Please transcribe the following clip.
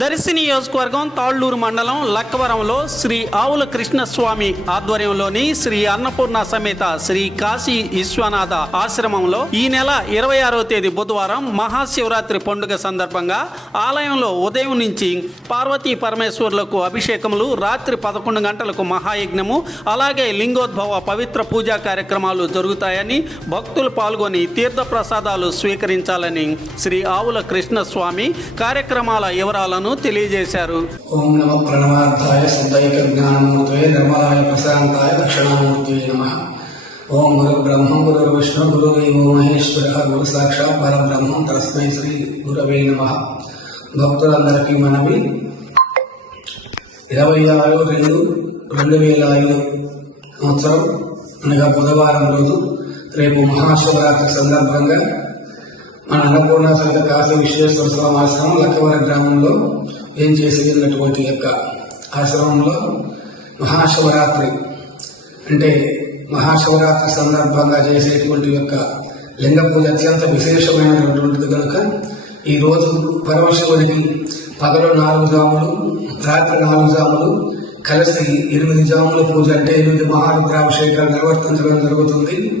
దర్శి నియోజకవర్గం తాళ్లూరు మండలం లక్కవరంలో శ్రీ ఆవుల కృష్ణస్వామి ఆధ్వర్యంలోని శ్రీ అన్నపూర్ణ సమేత శ్రీ కాశీ విశ్వనాథ ఆశ్రమంలో ఈ నెల 26వ తేదీ బుధవారం మహాశివరాత్రి పండుగ సందర్భంగా ఆలయంలో ఉదయం నుంచి పార్వతీ పరమేశ్వరులకు అభిషేకములు, రాత్రి 11 గంటలకు మహాయజ్ఞము, అలాగే లింగోద్భవ పవిత్ర పూజా కార్యక్రమాలు జరుగుతాయని భక్తులు పాల్గొని తీర్థ ప్రసాదాలు స్వీకరించాలని శ్రీ ఆవుల కృష్ణస్వామి కార్యక్రమాల వివరాలను తెలియజేశారు. ఓం నమః ప్రణవార్థాయ శుద్ధైక జ్ఞానమూర్తయే నిర్మలాయ ప్రశాంతాయ దక్షిణామూర్తయే నమః. ఓం గురు బ్రహ్మ గురు విష్ణు గురుదేవో మహేశ్వరః గురు సాక్షాత్ పరబ్రహ్మం తస్మై శ్రీ గురవే నమః. భక్తులందరికీ మనవి 26/2/2005 సంవత్సరం అనగా బుధవారం రోజు రేపు మహాశివరాత్రి సందర్భంగా మన అన్నపూర్ణ సమేత కాశీ విశ్వేశ్వర స్వామి ఆశ్రమం లక్కవరం గ్రామంలో ఏం చేసేటటువంటి యొక్క ఆశ్రమంలో మహాశివరాత్రి అంటే మహాశివరాత్రి సందర్భంగా చేసేటువంటి యొక్క లింగ పూజ అత్యంత విశేషమైనటువంటిది కనుక ఈరోజు పరమశివునికి పగలు 4 జాములు, రాత్రి 4 జాములు కలిసి 8 జాముల పూజ అంటే 8 మహారుద్రాభిషేకాలు నిర్వర్తించడం జరుగుతుంది.